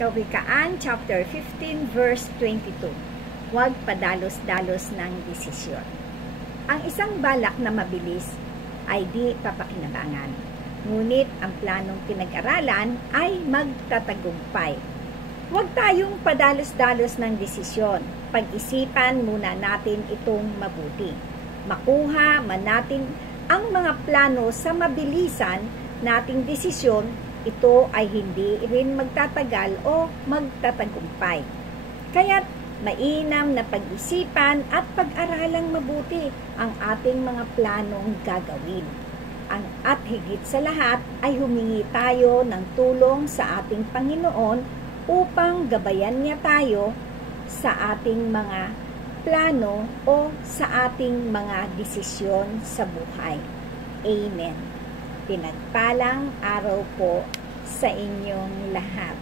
Kawikaan chapter 15 verse 22. Huwag padalos-dalos ng desisyon. Ang isang balak na mabilis ay di papakinabangan. Ngunit ang planong pinag-aralan ay magtatagumpay. Huwag tayong padalos-dalos ng desisyon. Pag-isipan muna natin itong mabuti. Makuha man natin ang mga plano sa mabilisan nating desisyon, ito ay hindi rin magtatagal o magtatagumpay. Kaya't mainam na pag-isipan at pag-aralang mabuti ang ating mga planong gagawin. At higit sa lahat ay humingi tayo ng tulong sa ating Panginoon upang gabayan niya tayo sa ating mga plano o sa ating mga desisyon sa buhay. Amen. Pinagpalang araw po sa inyong lahat.